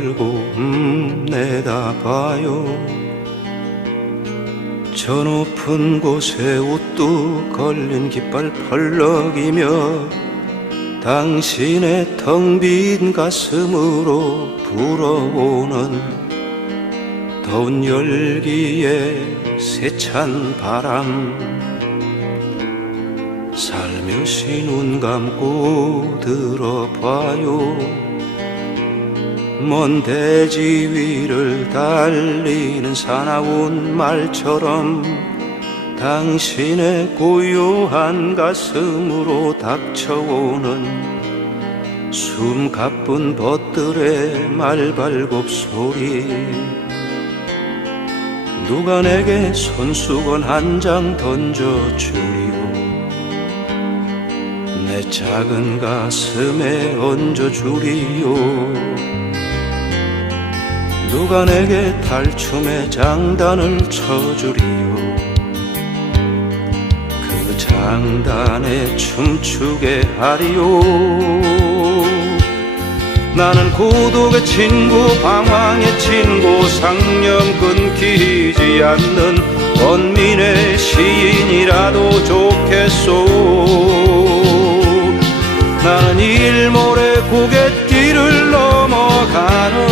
열고 음 내다봐요. 저 높은 곳에 우뚝 걸린 깃발 펄럭이며 당신의 텅 빈 가슴으로 불어오는 더운 열기에 세찬 바람. 살며시 눈 감고 들어봐요 먼 대지 위를 달리는 사나운 말처럼 당신의 고요한 가슴으로 닥쳐오는 숨 가쁜 벗들의 말발굽 소리. 누가 내게 손수건 한 장 던져주리오? 내 작은 가슴에 얹어주리오 누가 내게 탈춤의 장단을 쳐주리요? 그 장단에 춤추게 하리요? 나는 고독의 친구 방황의 친구 상념 끊기지 않는 원민의 시인이라도 좋겠소? 나는 일몰의 고갯길을 넘어가는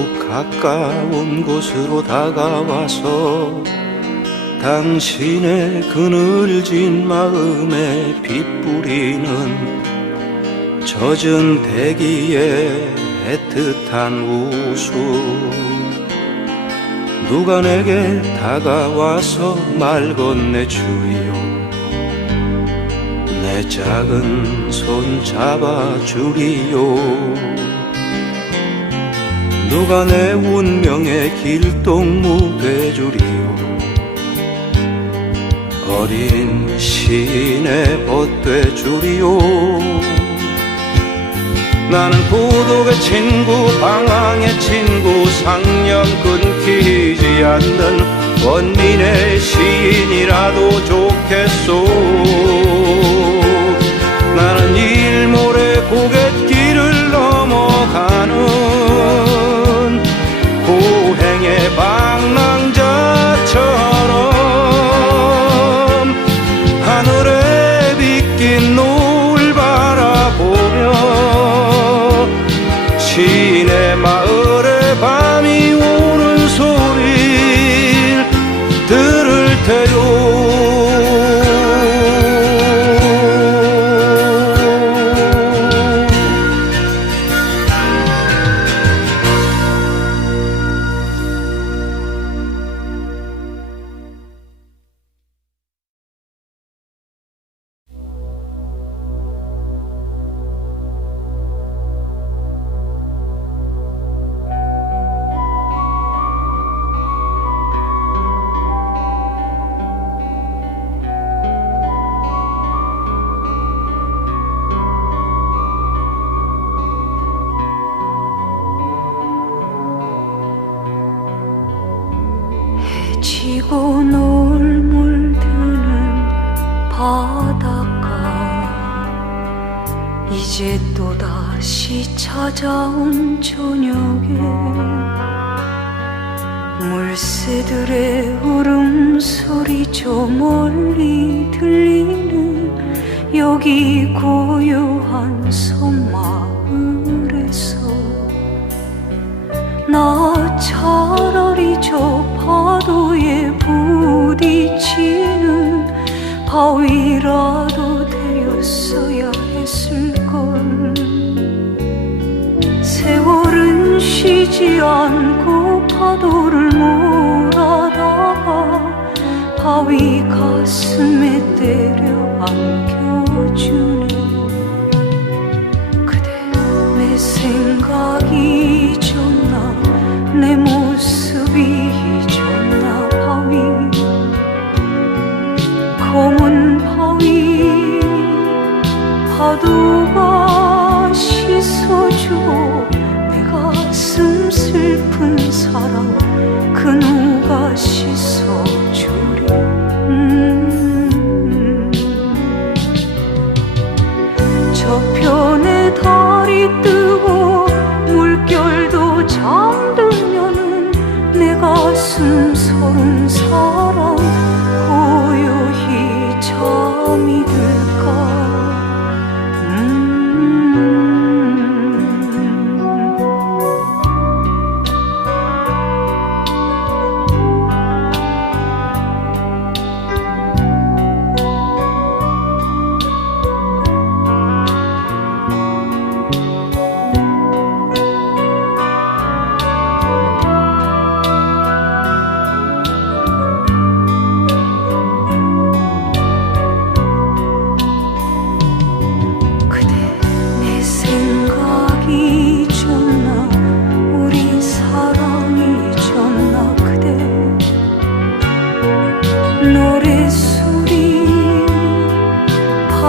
더욱 가까운 곳으로 다가와서 당신의 그늘진 마음에 빗뿌리는 젖은 대기에 애틋한 웃음. 누가 내게 다가와서 말 건네 주리요? 내 작은 손 잡아 주리요 누가 내 운명의 길동무 돼주리요? 어린 시인의 벗돼 주리요? 나는 고독의 친구 방황의 친구 상념 끊기지 않는 원민의 시인이라도 좋겠소 다시 찾아온 저녁에 물새들의 울음소리 저 멀리 들리는 여기 고요한 섬마을에서 나 차라리 저 파도에 부딪히는 바위라도 되었어야 했을걸 세월은 쉬지 않고 파도를 몰아다가 바위 가슴에 때려 안겨주네 그대 내 생각이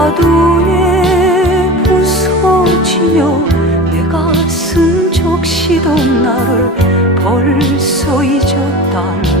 파도에 부서지며 내 가슴 적시던 나를 벌써 잊었단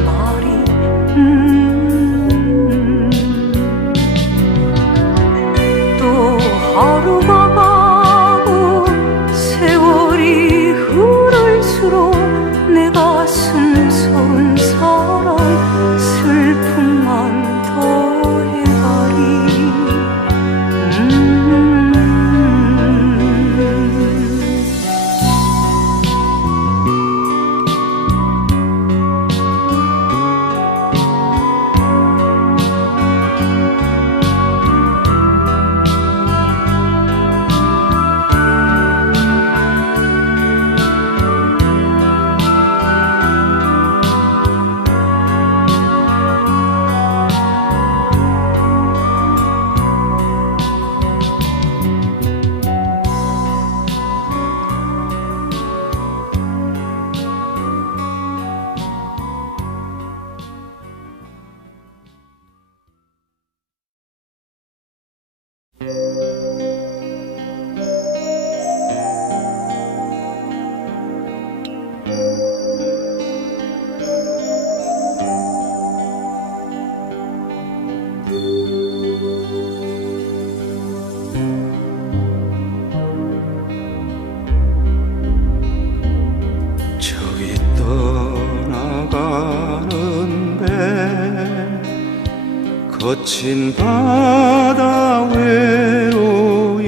거친 바다 외로이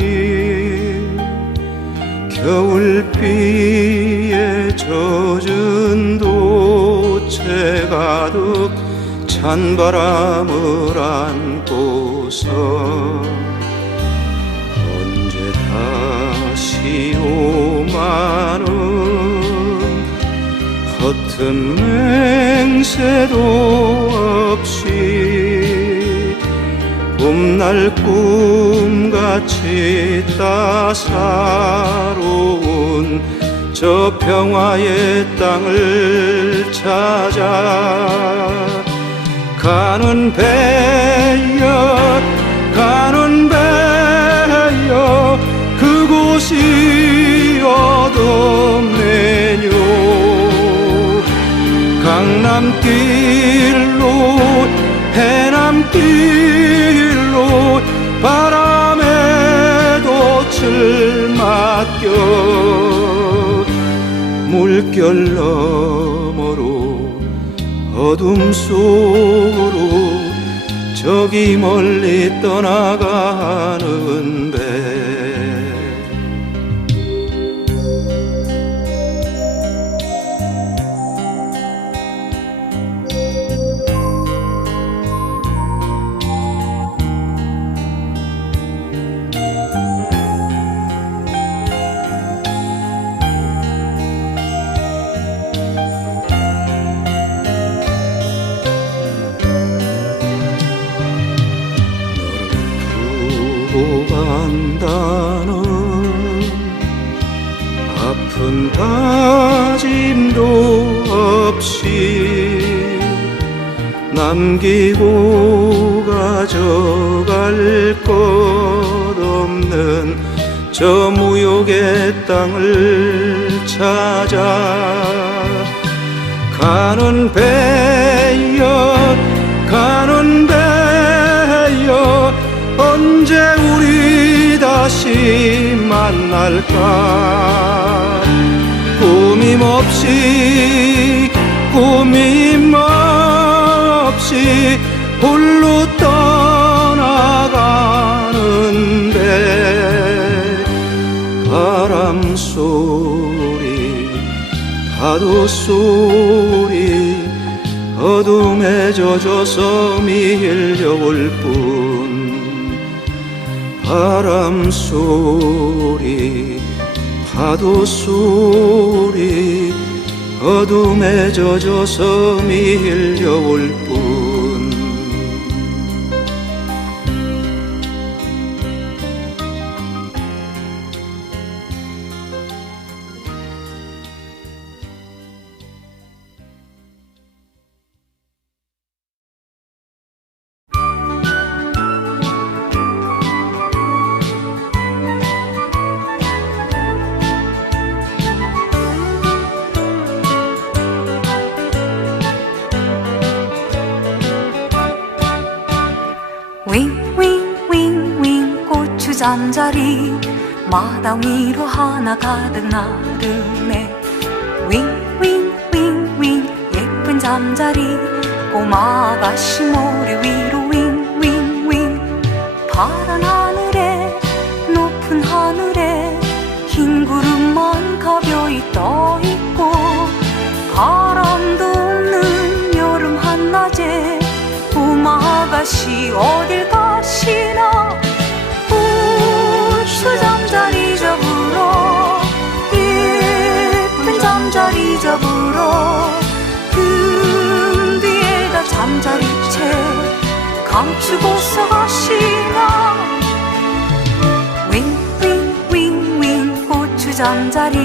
겨울비에 젖은 도체 가득 찬 바람을 안고서 언제 다시 오마는 허튼 맹세도 봄날 꿈같이 따사로운 저 평화의 땅을 찾아 가는 배여 가는 배여 그곳이 어둡네요 강남길로 해남 물결 너머로 어둠 속으로 저기 멀리 떠나가는데 남기고 가져갈 것 없는 저 무역의 땅을 찾아 가는 배여 가는 배여 언제 우리 다시 만날까? 꾸밈 없이 꾸 파도 소리 어둠에 젖어서 밀려올 뿐. 바람 소리 파도 소리 어둠에 젖어서 밀려올 뿐 잠자리 마당 위로 하나 가득 나르네. 윙윙윙윙 예쁜 잠자리. 꼬마 아가씨 모래 위로 윙윙윙. 파란 하늘에 높은 하늘에 흰 구름만 가벼이 떠 있고 바람도 없는 여름 한낮에 꼬마 아가씨 어딜 가시나 잡으러 등 뒤에다 잠자리채 감추고서 가시나. 윙윙윙윙 고추 잠자리.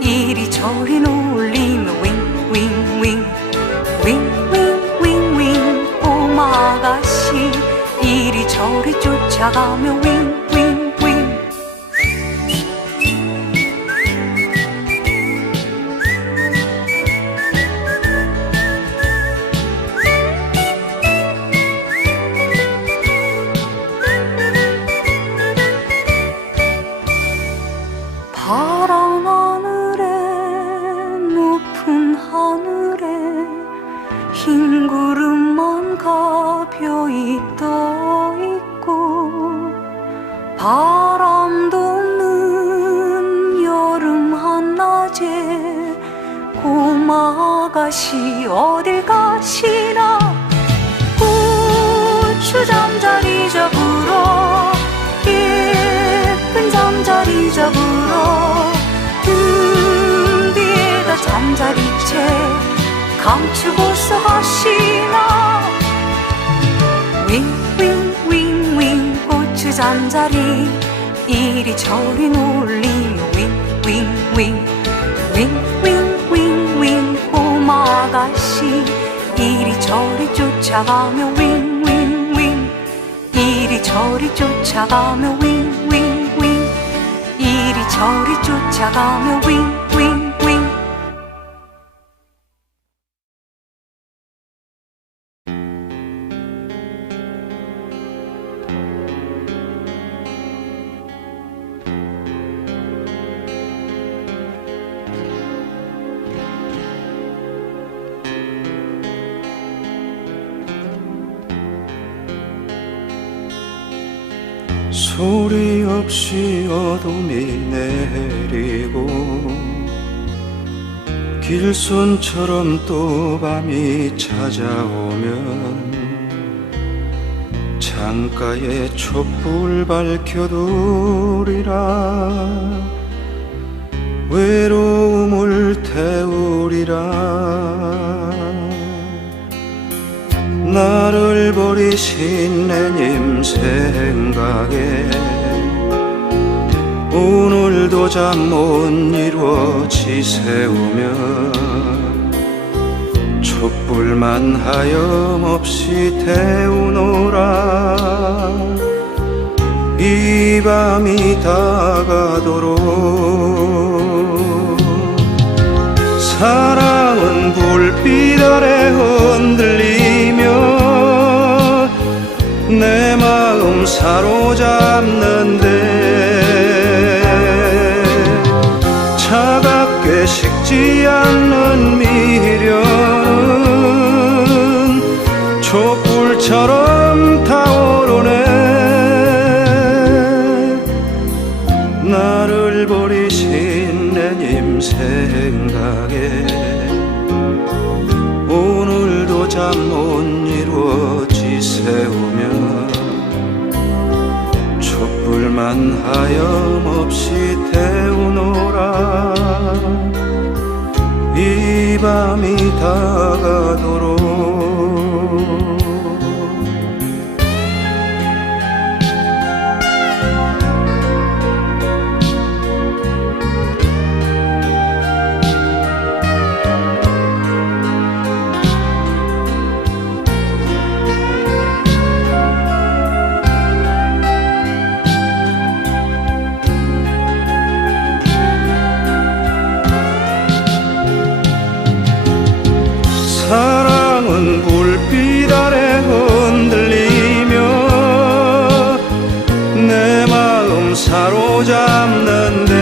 이리저리 놀리며 윙윙윙 윙윙윙윙 꼬마 아가씨. 이리저리 쫓아가며 윙윙윙 쫓아가며 윙윙윙 이리저리 쫓아가며 윙윙윙 이리저리 쫓아가며 윙윙윙 어둠이 내리고 길손처럼 또 밤이 찾아오면 창가에 촛불 밝혀두리라 외로움을 태우리라. 나를 버리신 내님 생각에 오늘도 잠 못 이루어 지새우며 촛불만 하염없이 태우노라. 이 밤이 다가도록 사랑은 불빛 아래 흔 식지 않는 미련은 촛불처럼 타오르네. 나를 버리신 내님 생각에 오늘도 잠 못 이루어 지새우며 촛불만 하염없이 태우노라 이 밤이 다가도록 사로잡는데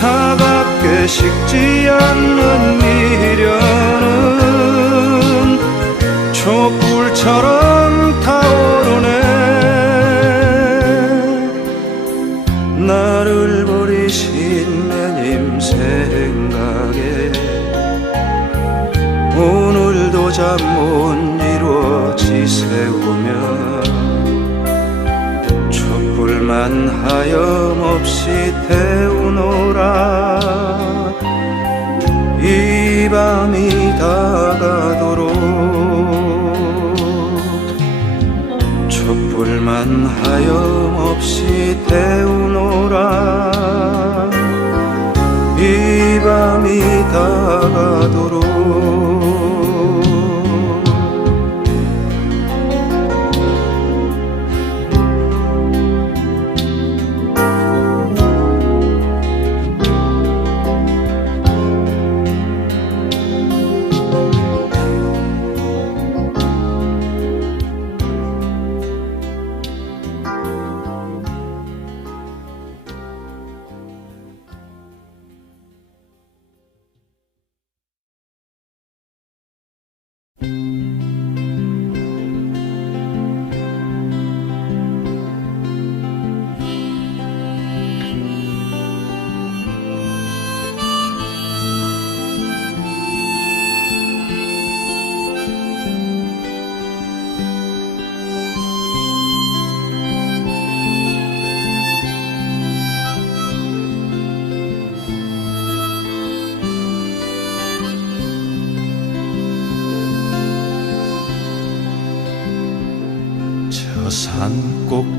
차갑게 식지 않는 미련은 촛불처럼 촛불만 하염없이 태우노라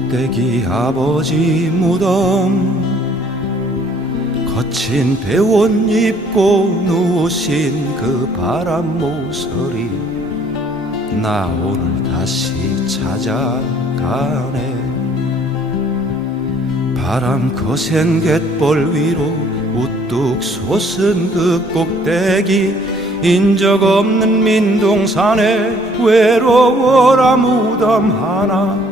꼭대기 아버지 무덤. 거친 배원 입고 누우신 그 바람 모서리. 나 오늘 다시 찾아가네. 바람 거센 갯벌 위로 우뚝 솟은 그 꼭대기. 인적 없는 민둥산에 외로워라 무덤 하나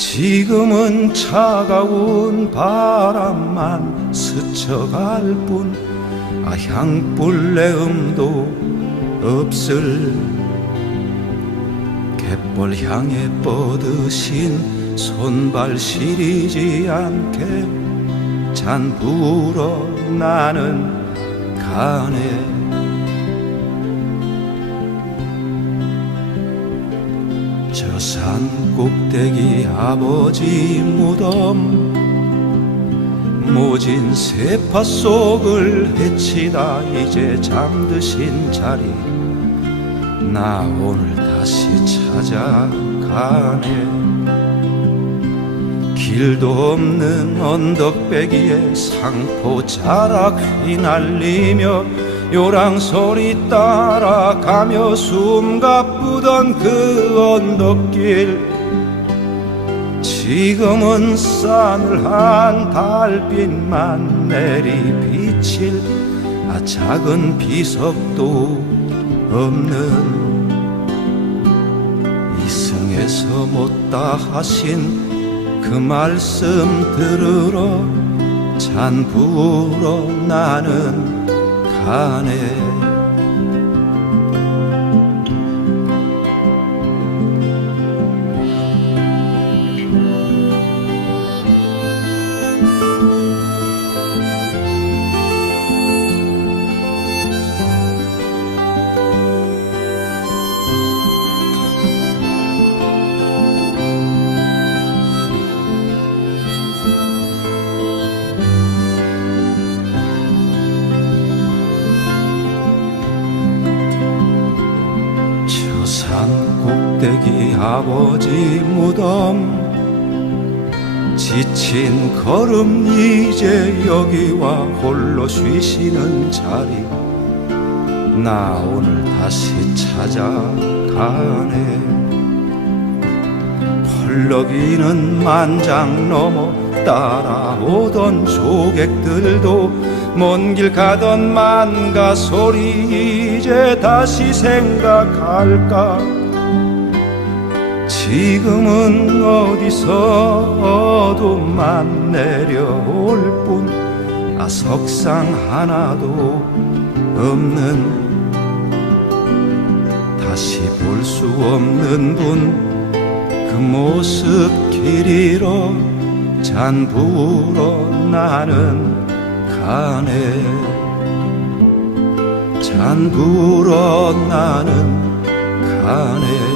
지금은 차가운 바람만 스쳐갈 뿐 아, 향불 내음도 없을 갯벌 향해 뻗으신 손발 시리지 않게 잔부러 나는 가네 산 꼭대기 아버지 무덤 모진 세파 속을 헤치다 이제 잠드신 자리. 나 오늘 다시 찾아가네. 길도 없는 언덕배기에 상포 자락 휘날리며 요랑 소리 따라가며 숨 가쁘던 그 언덕길. 지금은 싸늘한 달빛만 내리 비칠. 아 작은 비석도 없는 이승에서 못다 하신 그 말씀 들으러 잔 부으러 나는 가 아버지 무덤 지친 걸음 이제 여기와 홀로 쉬시는 자리. 나 오늘 다시 찾아가네. 펄럭이는 만장 넘어 따라오던 조객들도 먼 길 가던 만가 소리 이제 다시 생각할까 지금은 어디서 어둠만 내려올 뿐아 석상 하나도 없는 다시 볼 수 없는 분 그 모습 길 잃어 잔 부으러 나는 가네. 잔 부으러 나는 가네